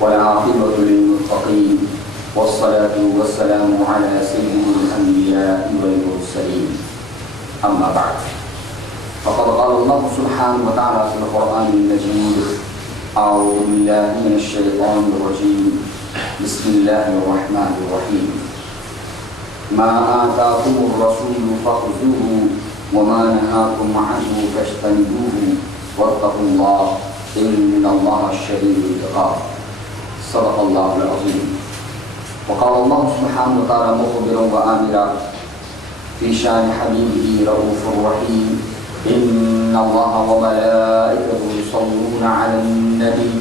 والعاقبة للمتقين والصلاة والسلام على سيد الأنبياء والمرسلين أما بعد فقد قال الله سبحانه وتعالى في القرآن المجيد أعوذ بالله من الشيطان الرجيم بسم الله الرحمن الرحيم ما آتاكم الرسول فخذوه وما نهاكم عنه فاجتنبوه واتقوا الله إن الله شديد العقاب صدق الله العظيم. وقال الله سبحانه وتعالى مخبرا وآمرا في شان حبيبه رؤوف رحيم إن الله وملائكته يصلون على النبي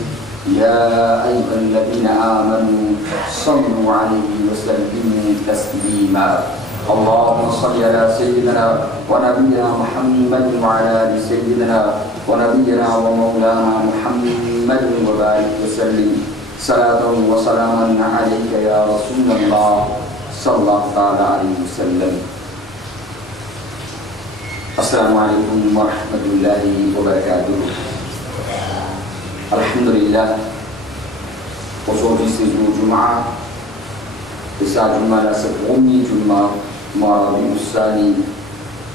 يا أيها الذين آمنوا صلوا عليه وسلموا تسليما. اللهم صل على سيدنا ونبينا محمد وعلى آل سيدنا ونبينا ومولانا محمد وبارك وسلم صلاة وسلاما عليك يا رسول الله صلى الله عليه وسلم. السلام عليكم ورحمة الله وبركاته. Alhamdulillah, aujourd'hui c'est jour Jum'a, et ça Jum'a là c'est le premier Jum'a, Rabiul Sani,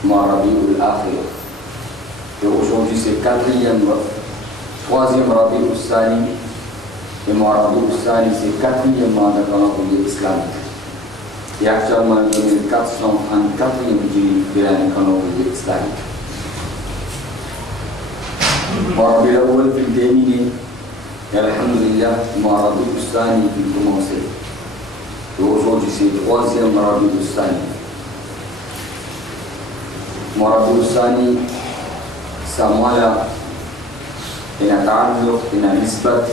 Rabiul Akhir. Et aujourd'hui c'est troisième Rabiul Sani, et Rabiul Sani c'est quatrième mois de calendrier islamique. Et actuellement 2434e de l'année calendrier islamique. Rabiul Awwal fil terminé, et alhamdulillah, Rabiul Sani fil commencé. Et aujourd'hui c'est le troisième Rabiul Sani. Rabiul Sani, ça mois-là, il a ta'alluq, il a nisbat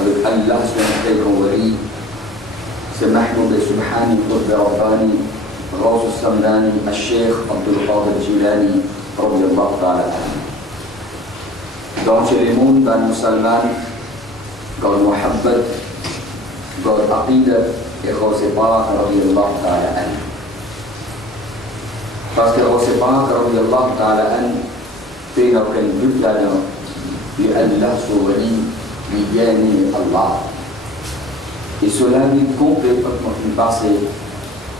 avec Allah subhanahu wa ta'ala. C'est Mahmoud Subhani, Qutb Rabbani, Ghaus al-Samdani, al-Sheikh Abdul Qadir Jilani, radiyallahu ta'ala anhu. Donc chez les mondes dans le musulman, dans le muhabbat, dans l'aqidah et Ghawsipak radiyallahu ta'ala anhu. Parce que Ghawsipak radiyallahu ta'ala anhu fait aucun but là-dedans, et Allah souverain, l'idéal Allah. Et cela dit complètement une passée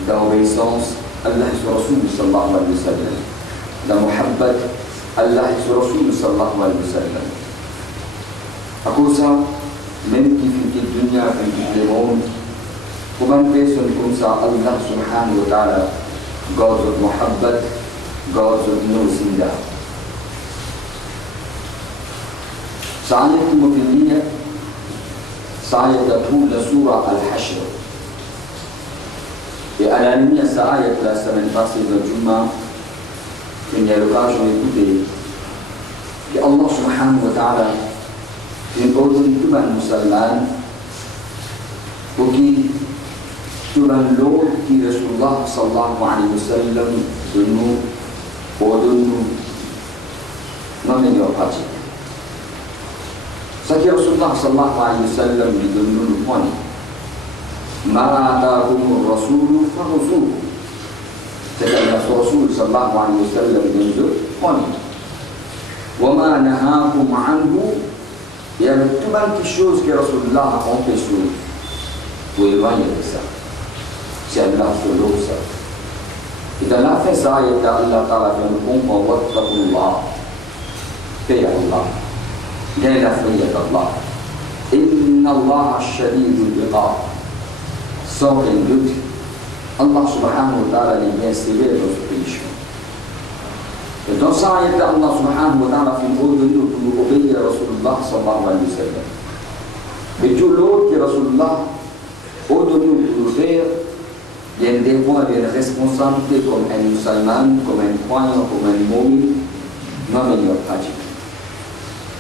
d'obéissance à Allah et son Rasul sallallahu alayhi wa sallam. Dans muhabbat Allah et son Rasul sallallahu alayhi wa sallam. À cause de ça, même qui fait le dunya, qui fait le monde, comment personne comme ça, Allah subhanahu wa ta'ala, garde le muhabbat, garde le nousinda. Ça en est tout le سآية تقول سورة الحشر. Et à la lumière, cette ayat la semaine passée de Jum'a, il y a l'occasion d'écouter que Allah subhanahu wa ta'ala une ordre tout le musulman pour qui tout le l'ordre qui Rasulullah sallallahu alayhi wa sallam de nous, ordre nous, non meilleur pratique. Ce que Rasulullah sallallahu alayhi wa sallam lui donne le point. Ma ataakum ar-rasul fakhudhuhu. C'est que le Rasul sallallahu alayhi wa sallam donne le point. Wa ma nahakum anhu. Il y a tout quelque chose que Rasulullah a empêché. Vous éloignez de ça. C'est Allah sur ça. Et dans la fin ça, il y a Allah ta'ala qui nous comprend wattaqullah. Paix Allah. Gagne la frayette d'Allah. Inna Allah shadidul iqab. Sans aucun doute, Allah subhanahu wa ta'ala est bien sévère dans ce péché. Et dans ça, il y a Allah subhanahu wa ta'ala qui nous ordonne pour obéir à Rasulullah sallallahu alayhi wa sallam. Mais tout l'autre que Rasulullah ordonne pour nous faire, il y a un devoir et une responsabilité comme un musulman, comme un croyant, comme un mu'min, non meilleur pratique.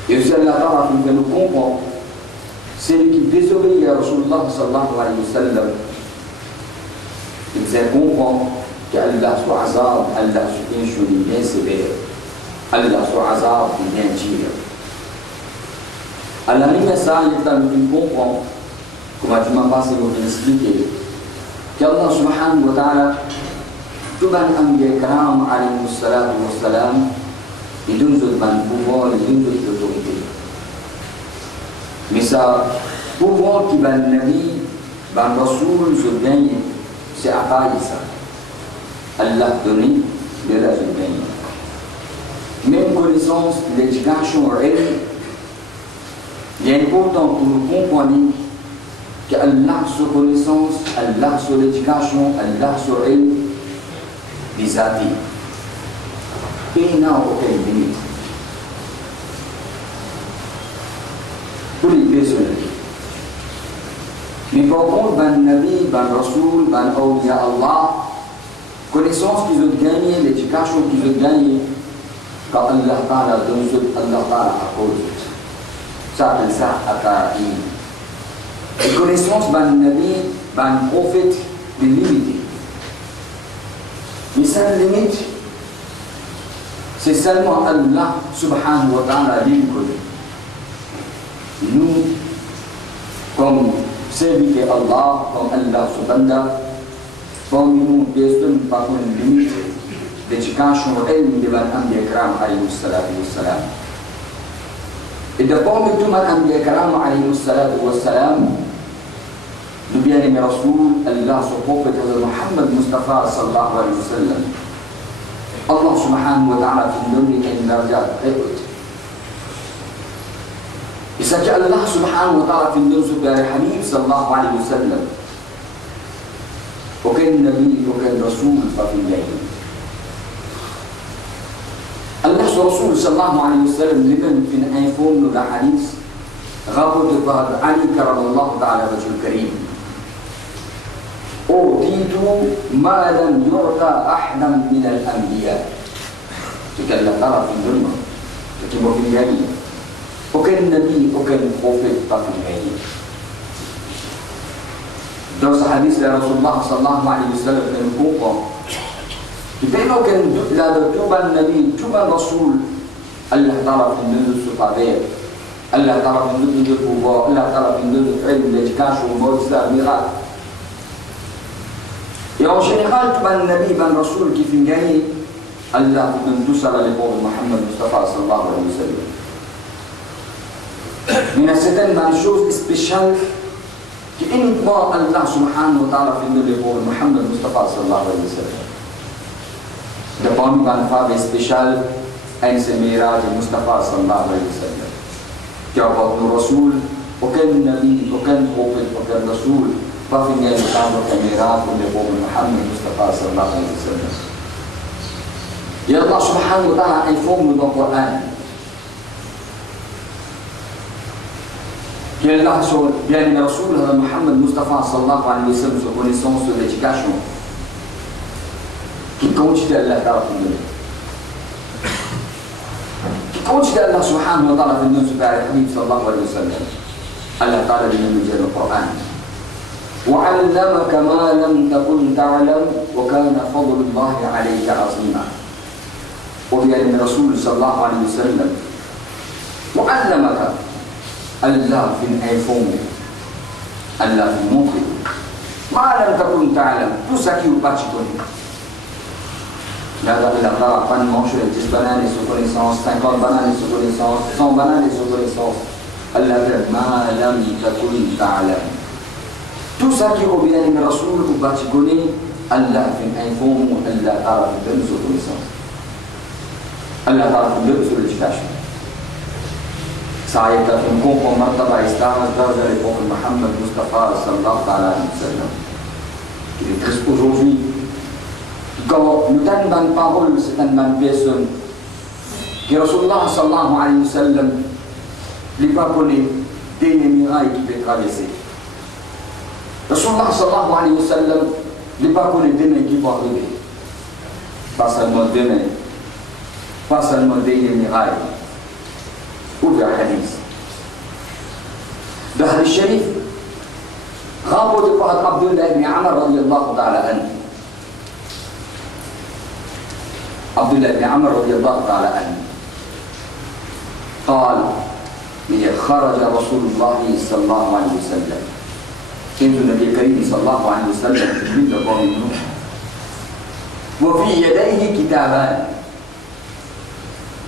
Et c'est Allah Ta'ala qui nous comprend, celui qui désobéit à Rasulullah sallallahu alayhi wa sallam, il sait comprendre qu'Allah soit azab, Allah soit inchoué, bien sévère, Allah soit azab, bien dur. À la limite, ça, il est nous comprend, comme tu m'as passé pour t'expliquer, qu'Allah subhanahu wa ta'ala, tout le monde a karam alayhi salatu wa salam, il donne le pouvoir, il donne l'autorité. Mais ça, pouvoir qui va le Nabi, va le Rasoul, je gagne, c'est à part ça. Allah donné, le là, je gagne. Même connaissance, l'éducation, il est important pour nous comprendre qu'Allah sur connaissance, Allah sur l'éducation, Allah sur elle, les avis. Et il n'a aucune limite. Pour les personnes. Mais par contre, ban Nabi, ban Rasoul, ban Awliya Allah, connaissance qu'ils ont gagné, l'éducation qu'ils ont gagné, quand Allah Ta'ala donne Allah Ta'ala à cause. Ça appelle ça Atara'i. Les connaissances ban Nabi, ban prophète, des limites. Mais cette limite, c'est seulement Allah Subhanahu wa Ta'ala qui connaît. Nous, comme serviteurs Allah, comme Allah Subhanahu, comme nous, personne par une limite d'éducation ilm devant Anbiya Kiram alayhi salatu wassalam. Et de parmi tout les Anbiya Kiram alayhi salatu wassalam, le bien-aimé Rasoul, Allah, son prophète Muhammad Mustafa sallallahu alayhi wa sallam. Allah subhanahu wa ta'ala fi donne une darjat très haute. Et ça que Allah subhanahu wa ta'ala fi donne sur le Habib sallallahu alayhi wa sallam. Aucun Nabi, aucun Rasoul pas fi donne. Allah sur Rasoul sallallahu alayhi wa sallam lui-même fi informe le hadith rapporté par Ali karamallahu ta'ala wajhul karim. أوتيت ما لم يعطى أحدا من الأنبياء. تكلم ترى في الدنيا تكلم في الجنة وكان نبي وكان بروفيت في الجنة. درس حديث لرسول الله صلى الله عليه وسلم من الكوفة كيف كان لا توبة النبي توبة الرسول الله تعالى في النزول الصفابير الله تعالى في النزول الكوفة الله تعالى في النزول العلم l'éducation المعجزة miracle. Et en général, tout le Nabi, le Rasoul qui fait gagner, Allah vous donne tout ça à l'époque de Muhammad Mustafa sallallahu alayhi wa sallam. Mais il y a certaines choses spéciales qui uniquement Allah subhanahu wa ta'ala fait de l'époque de Muhammad Mustafa sallallahu alayhi wa sallam. De parmi les femmes spéciales, un c'est Miraj Mustafa sallallahu alayhi wa sallam. Qui apporte le Rasoul, aucun Nabi, aucun prophète, aucun Rasoul, pas finir le temps de caméra pour le pauvre Muhammad Mustafa sallallahu alayhi wa sallam. Et Allah subhanahu wa ta'ala informe dans le Coran qu'Allah sur bien le Rasoul Muhammad Mustafa sallallahu alayhi wa sallam sur connaissance de l'éducation qui continue Allah ta'ala qui continue Allah subhanahu wa ta'ala في النبي صلى الله عليه وسلم. Allah ta'ala dit dans le Coran وعلمك ما لم تكن تعلم وكان فضل الله عليك عظيما. وبيان الرسول صلى الله عليه وسلم وعلمك الله في العفو الله في الموقف ما لم تكن تعلم تسكي وباتشكون. Là, Allah pas de manger 10 bananes sur connaissance, 50 bananes sur connaissance, 100 bananes sur connaissance. Allah dit ما لم تكن تعلم. Tout ça qui revient à Rasoul ou Batigone, Allah fait un informe, Allah a fait une connaissance. Allah a fait une l'éducation. Ça a été un comportement à l'Islam dans l'époque de Muhammad Mustafa sallallahu alayhi wa sallam. Il est triste aujourd'hui. Quand nous avons une parole, c'est une personne que Rasulullah sallallahu alayhi wa sallam n'est pas connu des murailles qui peut traverser. Rasulullah sallallahu alayhi wa sallam n'est pas connu demain qui va arriver. Pas seulement demain, pas seulement des mirailles. Ou le hadith. Le hadith sharif, rapporté par Abdullah ibn Amr radiyallahu ta'ala anhu. Abdullah ibn Amr radiyallahu ta'ala anhu. قال خرج رسول الله صلى الله عليه وسلم. كنت النبي الكريم صلى الله عليه وسلم في قومه وفي يديه كتابان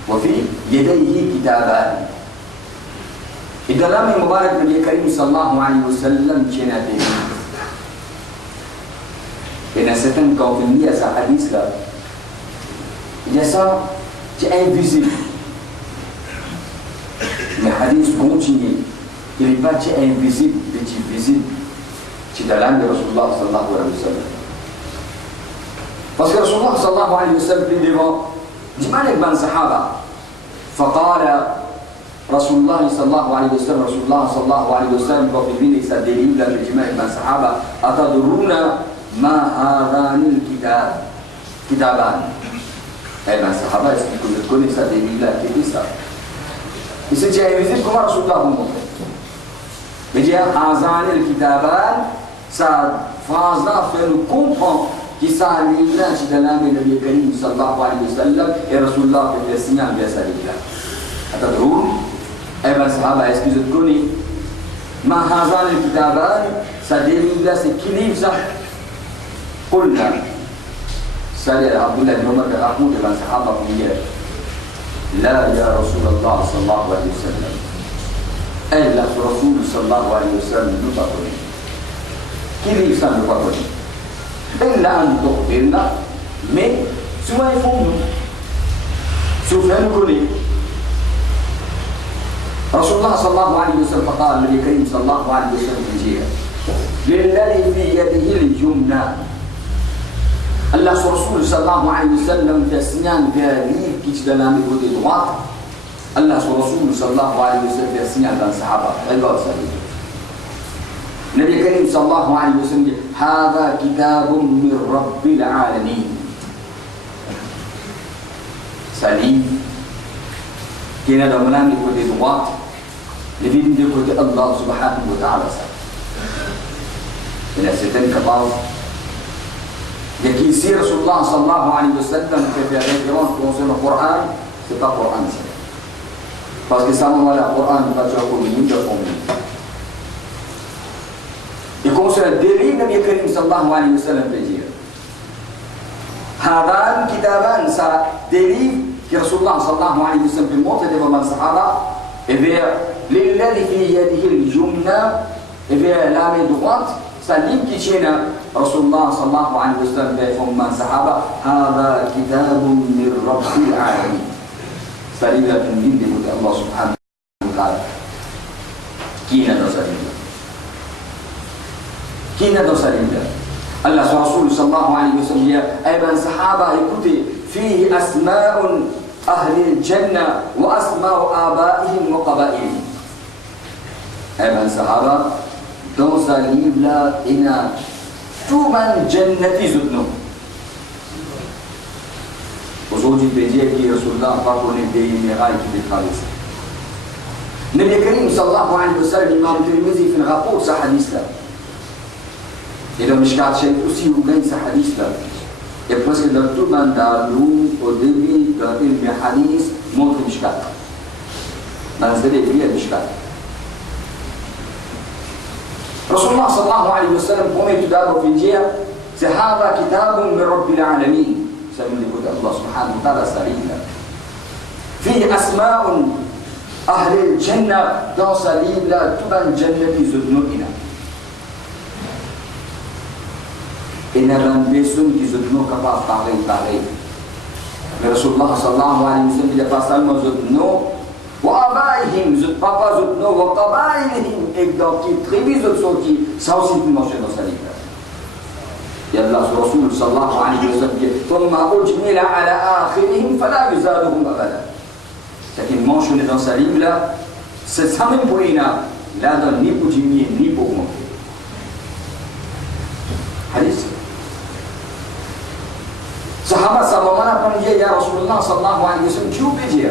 وفي يديه كتابان إذا لم مبارك النبي الكريم صلى الله عليه وسلم كناتي إن ستن كوفنية حديث لا يسا invisible mais hadith continue il n'est pas invisible mais visible c'est dans l'âme de Rasulullah sallallahu alayhi wa sallam parce que Rasulullah sallallahu alayhi wa sallam devant جمال بن صحابة فقال رسول الله صلى الله عليه وسلم رسول الله صلى الله عليه وسلم وفي بين سدليل لجمال بن صحابة أتدرون ما هذان الكتاب كتابان أي بن صحابة يقول كل سدليل كتاب إذا جاء يزيد كما رسول الله مطلق بجاء هذان الكتابان ساد فازنا في الكومبون qui s'aligne ci dall'anno del Nabi Karim sallallahu alaihi wasallam e Rasulullah che insegna via salita. Atadrun ay man sahaba excusez-moi ma hazan al-kitaban sadil la sikilibza قلنا سأل عبد الله بن عمر أحمد بن صحابة فيه لا يا رسول الله صلى الله عليه وسلم أي لا رسول صلى الله عليه وسلم نطقني كيف نطقني إلا أن تخبرنا من سوى يفهم سوف نقول رسول الله صلى الله عليه وسلم قال النبي الكريم صلى الله عليه وسلم للذي في يده اليمنى الله رسول صلى الله عليه وسلم في السنان في هذه كتدنا من côté droit الله رسول صلى الله عليه وسلم في السنان كان صحابة الله سبحانه النبي الكريم صلى الله عليه وسلم هذا كتاب من رب العالمين سليم كنا دمنا نقول دوات لبين نقول الله سبحانه وتعالى من الستين كبار يكي سير رسول الله صلى الله عليه وسلم كيف يقرأون في القرآن c'est pas Coran parce que ça nous va le Coran pas tu as connu de fond يكون الدليل النبي الكريم صلى الله عليه وسلم بيجي هذان كتابان دليل في رسول الله صلى الله عليه وسلم في الموت ده من الصحابة للذي في يده اليمنى لا من دوات سليم كيشينا رسول الله صلى الله عليه وسلم في من الصحابة هذا كتاب من رب العالمين سليم من الله سبحانه وتعالى كينا سليم كينا دوسالين الله رسول صلى الله عليه وسلم أيضا صحابة يقول فيه أسماء أهل الجنة وأسماء آبائهم وقبائلهم أيضا صحابة دوسالين لا إنا توبا جنة زدنو وزوجي بيجي كي رسول الله فاقوا نبدي مغاية بالخالص النبي الكريم صلى الله عليه وسلم إمام الترمذي في الغفور حديث له إذا مش قاعد شيء أسيء وجنس حديث له يبقى إذا تبان دارلوم ودبي قاتل بحديث موت مش قاعد منزل فيه مش قاعد رسول الله صلى الله عليه وسلم قوم يتداروا في الجهة هذا كتاب من رب العالمين سمي لقول الله سبحانه وتعالى سليم فيه أسماء أهل الجنة دون سليم لا تبان جنة زدنوئنا إن رمبيسون كي زدنو كفاف تعليم رسول الله صلى الله عليه وسلم إذا فصلنا زدنو وآبائهم زد بابا زدنو وقبائلهم إقدام كي تخيبي زدسو كي سوسي في المشهد وسليم يلا رسول صلى الله عليه وسلم ثم أجمل على آخرهم فلا يزالهم أبدا لكن منشون dans سليم لا سسامن بوينا لا دون نيبو جميع نيبو مكي حديث صحابة سلامنا قال يا رسول الله صلى الله عليه وسلم شو بيجي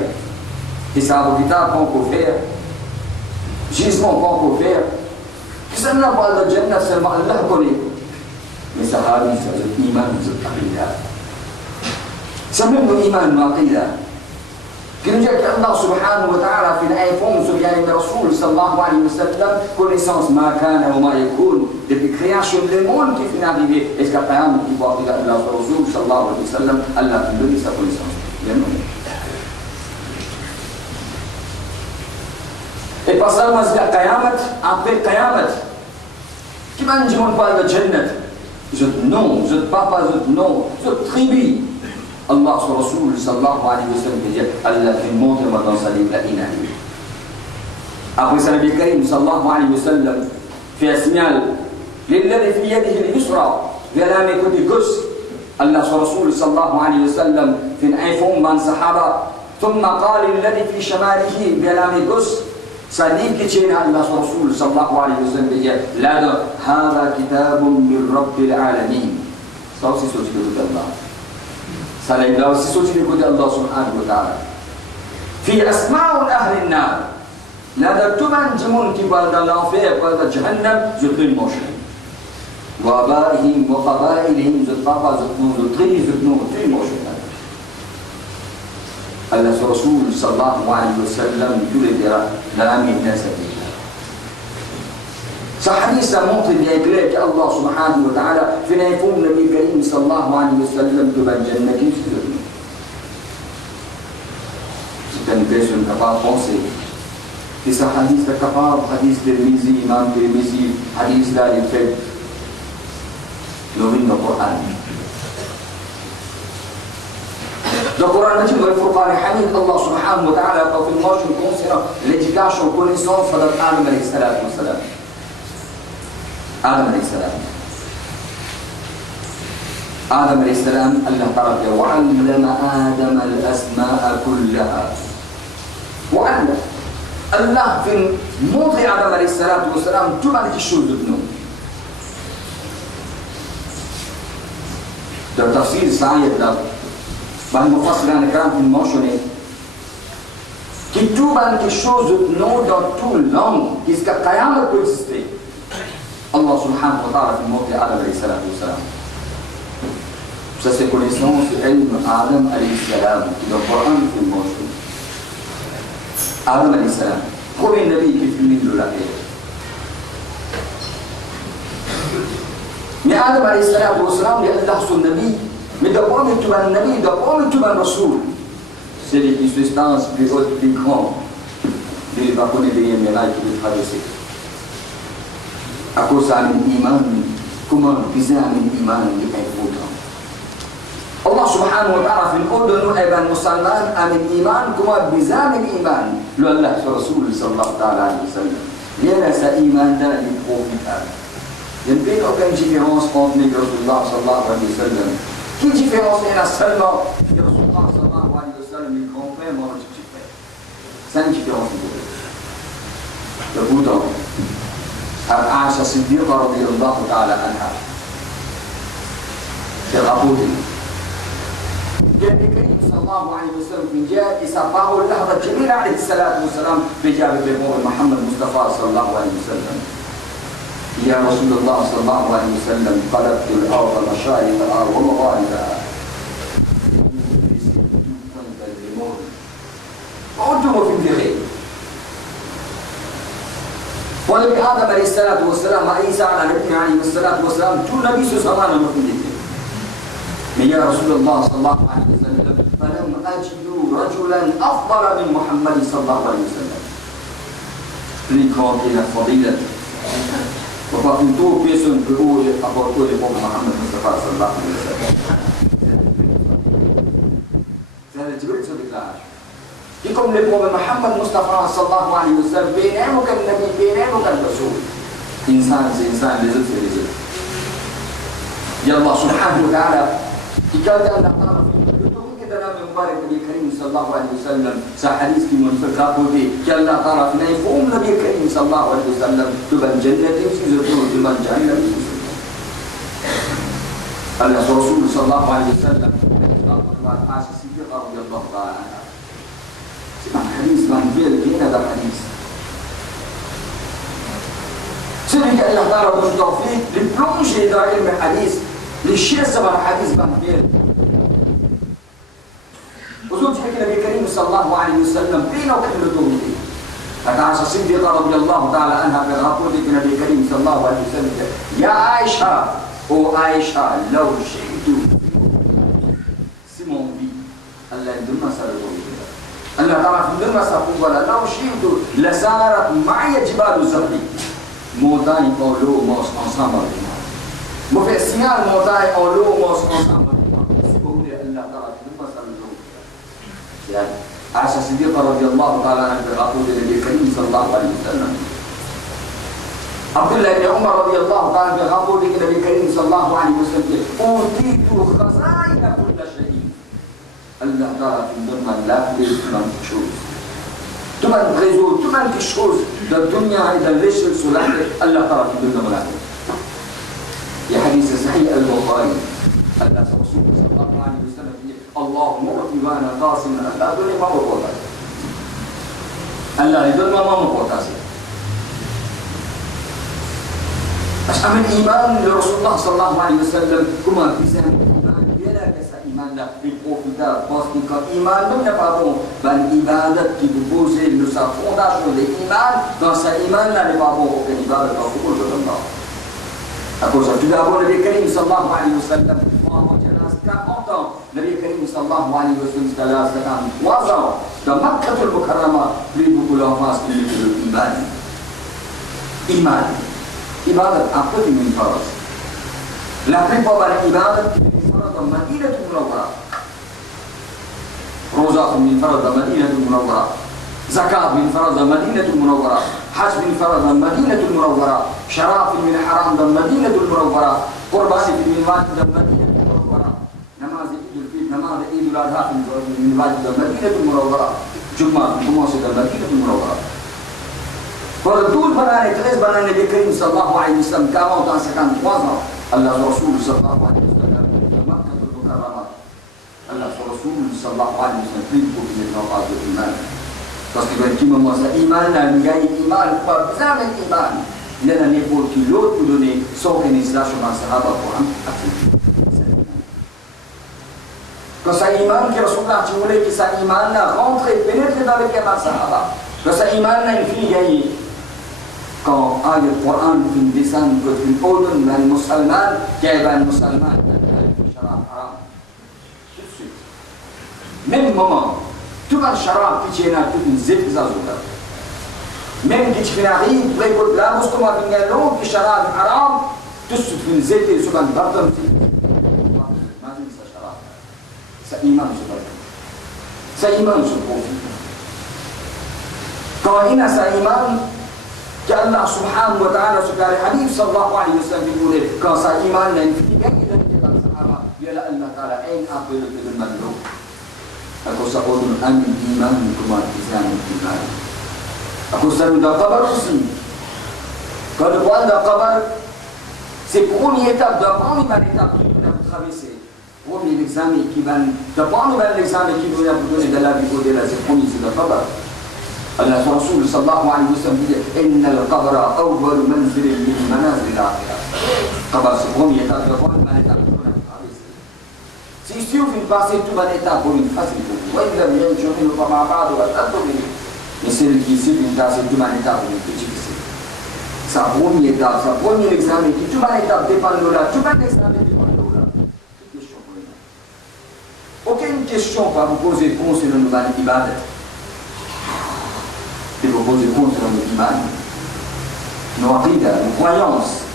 حساب كتاب qu'on faire jugement qu'on faire كسرنا بعد الجنة سلم الله كوني مسحابي سجد إيمان سجد عقيدة سمعنا إيمان عقيدة كن جاء الله سبحانه وتعالى في الآية فوق يعني الرسول صلى الله عليه وسلم connaissance ما كان وما يكون depuis création du monde qui finit d'arriver est-ce qu'après on qui va dire Allah Rasul sallallahu alayhi wa sallam Allah lui donne sa connaissance Et pas seulement c'est la Qiyamat, après Qiyamat. Qui m'a dit on parle de Jannat? Je non, je papa, je non, je tribu. Allah sur Rasul sallallahu alayhi wa sallam dit Allah fait montre-moi dans sa livre la ilaha. Après ça, Nabi Karim sallallahu alayhi wa sallam fait un signal للذي في يده اليسرى vers mes côtés gauche. Allah sur Rasul sallallahu alayhi wa sallam fait un iPhone من صحابة ثم قال الذي في شماله vers mes gauche. صديق كتير الله رسول صلى الله عليه وسلم لا هذا كتاب من رب العالمين صوصي صوتي لقد الله صلى الله عليه صوتي لقد الله سبحانه وتعالى في أسماء أهل النار لا تبان جمون كبار الله فيه قال جهنم زقين موشن وآبائهم وقبائلهم زقابا زقنون زقين زقنون زقين موشن Allah Rasul sallallahu alayhi wa sallam يقول لنا الناس فيها. صحيح montre bien clair qu'Allah subhanahu wa ta'ala في نيفون النبي الكريم صلى الله عليه وسلم تبان جنة كيف تدري. C'est une question capable de penser. Et ce hadith est capable, hadith Tirmizi, Imam Tirmizi, hadith là il fait le Coran. Le Coran dit dans le Furqan Hamid, Allah subhanahu wa ta'ala a fait une marche concernant l'éducation, connaissance de Adam alayhi salatu wa salam. Adam alayhi salam. Adam alayhi salam, Allah ta'ala dit وَعَلَّمَ آدَمَ الْأَسْمَاءَ كُلَّهَا. وَعَلَّمَ Allah fait montrer à Adam alayhi salatu wa salam tout mal des choses de nous. Dans le tafsir, ça y est là. Bah, il me fasse un écran qui mentionne qui tout mal quelque chose de nous dans tout le monde, qui est capable de exister. Allah subhanahu wa ta'ala fait montrer à Adam alayhi salatu wa salam. Ça c'est connaissance ilm Adam alayhi salam qui dans le Coran fait mentionner. Adam alayhi salam, premier nabi qui fut mis de la terre. Mais Adam alayhi salam, Allah son nabi, mais d'abord il est un nabi, d'abord il est un rasoul. C'est l'existence plus haute, plus grande. Il ne va pas connaître les ménages qui le traverser. À cause d'un iman, comment viser un iman qui est important. Allah subhanahu wa ta'ala fait ordonner à un musulman un iman comment viser un iman. Le Allah Rasul sallallahu alayhi wa sallam. Il y a ce iman là qui est profitable. Il n'y a aucune différence entre les Rasulullah sallallahu alayhi wa sallam. Quelle différence il y a seulement les Rasulullah sallallahu alayhi wa sallam, les grands frères, moi je suis frère. C'est une différence. Le Bouddha, Aisha Siddiqa radiyallahu ta'ala anha, c'est rapporté. النبي صلى الله عليه وسلم في جاء إسافاه اللحظة جميلة عليه الصلاة والسلام بجابة بمور محمد مصطفى صلى الله عليه وسلم. يا رسول الله صلى الله عليه وسلم قلبت الأرض مشارقها ومغاربها. وأنتم في الخير. ولك آدم عليه الصلاة والسلام عيسى على نبينا عليه الصلاة والسلام تو نبي سبحانه وتعالى. يا رسول الله صلى الله عليه وسلم فلم أجد رجلا أفضل من محمد صلى الله عليه وسلم. لكن الفضيلة وفقنتو بيسون بقول أقول لكم محمد مصطفى صلى الله عليه وسلم. هذا جبريل صدق الله. يكم لكم محمد مصطفى صلى الله عليه وسلم بينامك النبي بينامك الرسول. إنسان لزل في لزل. يا الله سبحانه وتعالى قال الله تعالى في كلام مبارك النبي الكريم صلى الله عليه وسلم حديث في منفقه بودي قال الله تعالى في فوم النبي الكريم صلى الله عليه وسلم تبان جنة في زيتون تبان جهنم. قال الرسول صلى الله عليه وسلم عائشة الصديقة رضي الله تعالى عنها. سمع حديث من بين هذا الحديث. سمع الله تعالى بالتوفيق لبلونجي dans علم الحديث للشيء سبب الحديث بانبيل وزوج حكي النبي الكريم صلى الله عليه وسلم بينه وكل دونه عائشة الصديقة رضي الله تعالى عنها في رابطة النبي الكريم صلى الله عليه وسلم يا عائشة او عائشة لو شئت سمون بي الله يدوم سألته الله تعالى في الدنيا سأقول ولا لو شئت لسارت معي جبال الزهري موتاي أولو موس ensemble مفي سيال موتاي أولو موس ensemble سيقول الله تعالى في الدنيا سأقول يعني عائشة الصديقة رضي الله تعالى عنها أقول النبي الكريم صلى الله عليه وسلم عبد الله بن عمر رضي الله تعالى عنه يقول النبي الكريم صلى الله عليه وسلم أوتيت خزائن كل شيء الله تعالى في الدنيا لا تمن شوز تمن غزو تمن كشوز الدنيا إذا ليش السلاح الله تعالى في الدنيا ملاك في حديث صحيح البخاري الله صلى الله عليه وسلم اللهم اعطي وانا قاسم الله دوني ما بقول الله يدل ما بقول أشمل إيمان لرسول الله صلى الله عليه وسلم كما في سنة إيمان بلا كسا إيمان لا بالقوة باسمك إيمان من نفعه بل إبادة كي ببوزي نسا فونداشو لإيمان دانسا إيمان لا نفعه وكان إبادة قبول الله أقول سأجد أبو نبي الكريم صلى الله عليه وسلم وأمو جناس 40 نبي الكريم صلى الله عليه وسلم ثلاثة وزن دمكة المكرمة لبقول أماس بالإيمان إيمان إبادة أقل من فرض لكن طبعا إبادة من فرض مدينة منورة روزة من فرض مدينة منورة زكاة من فرض مدينة منورة حج من فرض مدينة منورة شراف من حرام مدينة منورة قربان من واجب مدينة منورة نماز عيد الفطر نماز عيد الأضحى من واجب مدينة منورة جمعة مدينة منورة فردول بناني تغيز بناني النبي الكريم صلى الله عليه وسلم كما وتنسكن وزن الله رسول صلى الله عليه وسلم مكة المكرمة الله رسول صلى الله عليه وسلم يقول في النقاط الإيمان تصدق كما موسى إيمان لا نجاي إيمان فبزام الإيمان لنا نقول كيلو تدوني سوق الإسلام مع صحابة القرآن كسا إيمان كرسول الله تقول كسا إيمان لا rentrer pénétrer dans le cœur des sahaba كسا إيمان لا يفيد quand آية القرآن في اللسان في الأذن من المسلمان كيف المسلمان شراب حرام même moment tout le شراب qui tient à tout une zip zazouka même qui tient à rien pour écouter la musique comme avec un long qui شراب حرام tout ce qui une zip et souvent d'abord ما تنسى شراب سإيمان سبحانه سإيمان سبحانه quand il a سإيمان الله سبحانه وتعالى سكاري حبيب صلى الله عليه وسلم يقول كان إيمان لن يفتكر إذا كان الصحابة يلا الله تعالى أين أقبل في المدلوك أقول سأقول أن الإيمان كما الإسلام الإيمان أقول سأقول قبر aussi quand le point de قبر c'est première étape de première étape qui doit traverser premier examen qui va de premier l'examen qui doit vous donner de la vie au-delà c'est premier c'est le قبر الله رسول صلى الله عليه وسلم إن القبر أول منزل من منازل الآخرة قبر سبحانه يتابعون ما يتابعون si il suffit de passer toute une étape pour une facilité وإن لم ينجو منه فما بعد والأرض منه mais celui qui suffit de passer toute une étape pour une petite difficile sa première étape, sa première examen qui toute une étape dépend de là, toute une examen dépend de là aucune question va vous poser concernant l'ibadat et vous posez contre l'iman, nos aqidah, nos croyances.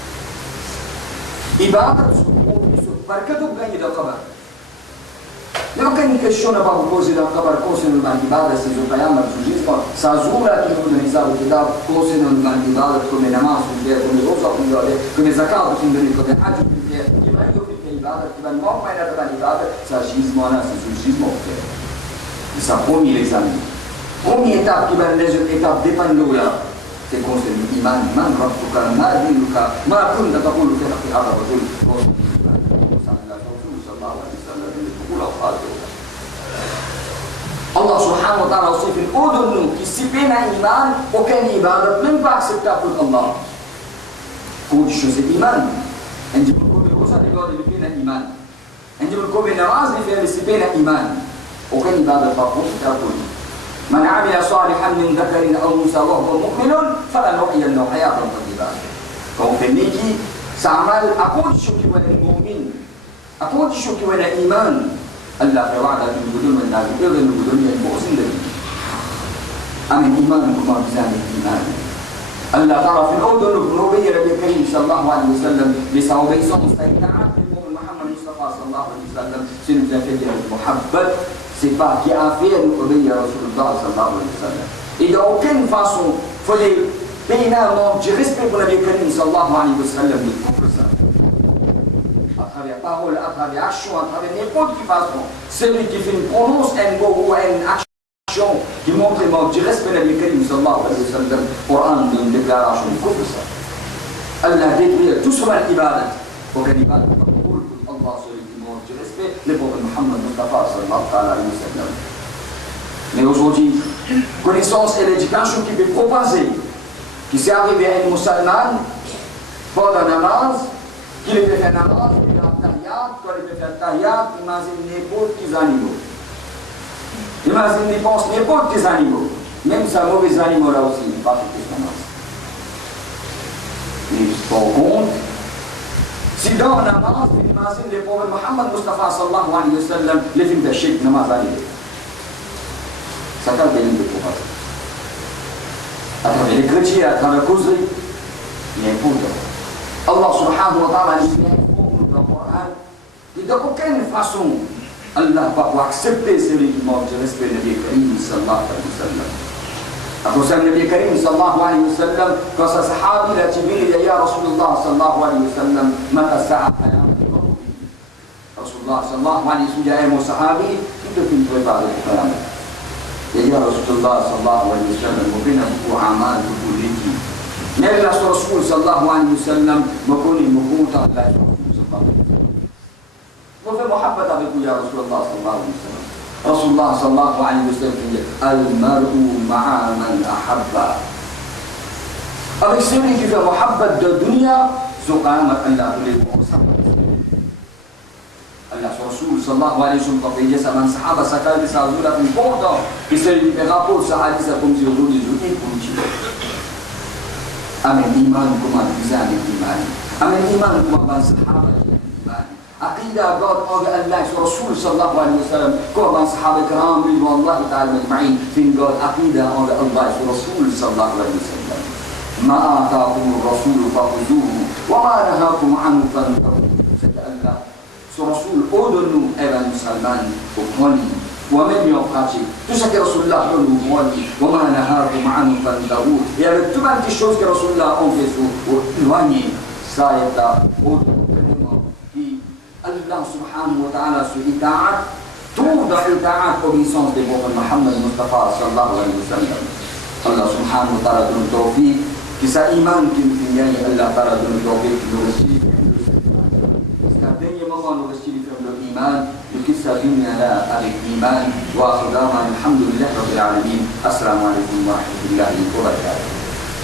Ibadat, par que vous gagnez dans le qabr. Il n'y a aucune question à vous poser dans le qabr concernant l'ibadat, c'est le qiyam, le jugement. Ça zoura qui nous donne ça au kitab concernant l'ibadat, comme les namaz, comme les rosa, comme les zakat, comme les hajj, qui va y offrir l'ibadat, qui va nous montrer l'ibadat, ça gisement là, c'est le jugement. C'est ça, premier examen. Première étape qui va les étapes dépendent de là, c'est concernant l'iman, man rabbuka, ma dinuka, ma kunta taqulu fi haqqi hadha ar-rajul. Allah subhanahu wa ta'ala aussi fait au-delà qui s'y peine à iman, aucune ibadat, même pas acceptable pour Allah. Condition c'est iman. On dit pour que vous savez quoi de peine à iman. On dit pour que namaz ne fait s'y peine à iman. Aucune ibadat pas acceptable pour lui. من عمل صالحا من ذكر أو أنثى وهو مؤمن فلنحيينه حياة طيبة. فوفنيكي سعمل أقول شكي ولا المؤمن أقول شكي ولا إيمان الله في وعده في البدون من ذلك إذن البدون المؤسن لك أمن إيمانكم بزان الإيمان الله تعالى في الأردن النبي النبي الكريم صلى الله عليه وسلم لصوبي صوم استيتاعت محمد مصطفى صلى الله عليه وسلم سنة فجر المحبت صفات qui a fait النبي رسول الله صلى الله عليه وسلم. Et d'aucune façon, il faut payer un manque de respect pour le Nabi Karim sallallahu alayhi wa sallam, de couple ça. À travers parole, à travers action, à travers n'importe quelle façon. Celui qui fait une prononce, un mot ou une action qui montre le manque de respect pour le Nabi Karim sallallahu alayhi wa sallam, Coran d'une déclaration de couple ça. Allah détruit tout sur l'ibadat. Pour que l'ibadat pour Allah, celui qui manque de respect, le prophète Muhammad Mustafa sallallahu alayhi wa sallam. Mais aujourd'hui, connaissance et l'éducation qui peut proposer, qui s'est arrivé à une musulmane, pendant la namaz, qui peut faire namaz, qui a tahiyat, quand il peut faire tahiyat, imagine n'importe quels animaux. Imagine, il pense n'importe quels animaux. Même ça, mauvais animaux là aussi, il passe tout ce namaz. Mais par contre, si dans la namaz, imagine le prophète Muhammad Mustafa sallallahu alayhi wa sallam, les films de shirk, namaz arrivé. Ça t'a bien de propagation. À travers les chrétiens, à travers la causerie, n'importe quoi. Allah subhanahu wa ta'ala dit dans le Coran, et d'aucune façon, Allah va pouvoir accepter celui qui manque de respect de Nabi Karim sallallahu alayhi wa sallam. À cause de Nabi Karim sallallahu alayhi wa sallam, quand sa sahabi l'a dit, ya Rasulullah sallallahu alayhi wa sallam, mata sa'a Rasulullah sallallahu alayhi wa sallam, mon sahabi, qui te fait préparer le Qiyamah. يا رسول الله صلى الله عليه وسلم وبين بقوع أعمال بكلتي نبي الرسول صلى الله عليه وسلم مكوني مكوتا لا رسول صلى الله عليه وسلم وفي محبة بك يا رسول الله صلى الله عليه وسلم رسول الله صلى الله عليه وسلم المرء مع من أحب avec celui qui fait محبة de dunya زقامة أن لا تريد Allah Rasul sallallahu alayhi wa sallam quand il dit ça, man sahaba sakal de sa zoula important, et c'est le rapport ça hadith comme si aujourd'hui je dis pour dire. Amen iman comme un bizarre iman. Amen iman comme un sahaba iman. Aqida God of Allah Rasul sallallahu alayhi wa sallam comme un sahaba kiram ridwan Allah ta'ala majma'in fin God aqida of Allah Rasul sallallahu alayhi wa sallam. ما آتاكم الرسول فخذوه وما نهاكم عنه فانتهوا. C'est Allah. Rasul ordonne-nous, Evan Musulman, au Mali, ou même en pratique. Tout ce que Rasulullah donne au Mali, ou Manahakum Anu Fandahu, et avec toutes les choses que Rasulullah a fait pour éloigner, ça est là, autrement, qui Allah subhanahu wa ta'ala sur l'ita'at, trouve dans l'ita'at obéissance des prophètes Muhammad Mustafa sallallahu alayhi wa sallam. Allah subhanahu wa ta'ala donne tawfiq, qui sa iman qui nous gagne, Allah ta'ala donne tawfiq, qui nous réussit. Nous restons dans l'iman, nous quittons la dunya avec l'iman, wa akhir da'wana alhamdulillah rabbil alamin. Assalamu alaikum wa rahmatullahi wa barakatuh.